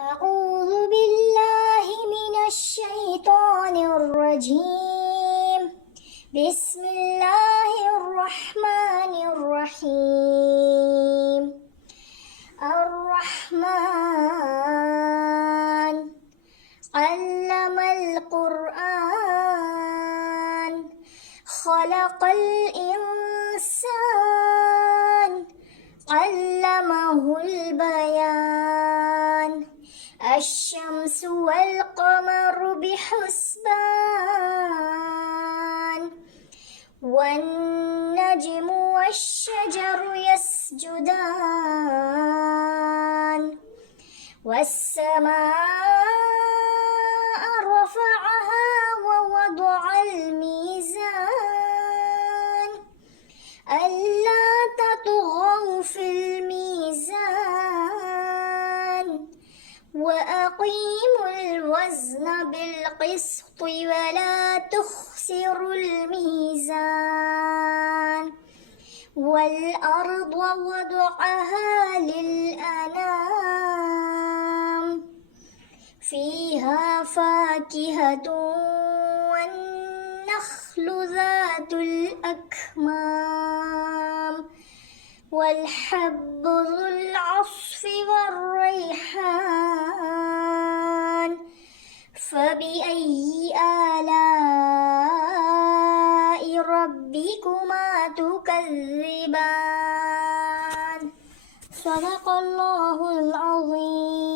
أعوذ بالله من الشيطان الرجيم. بسم الله الرحمن الرحيم. الرحمن علم القرآن خلق الإنسان علمه البيان الشمس والقمر بحسبان والنجم والشجر يسجدان والسماء رفعها ووضع الميزان ألا تطغوا في الميزان وأقيموا الوزن بالقسط ولا تخسروا الميزان والأرض وضعها للأنام فيها فاكهة والنخل ذات الأكمام والحب ذو العصف والريحان فبأي آلاء ربكما تكذبان؟ صدق الله العظيم.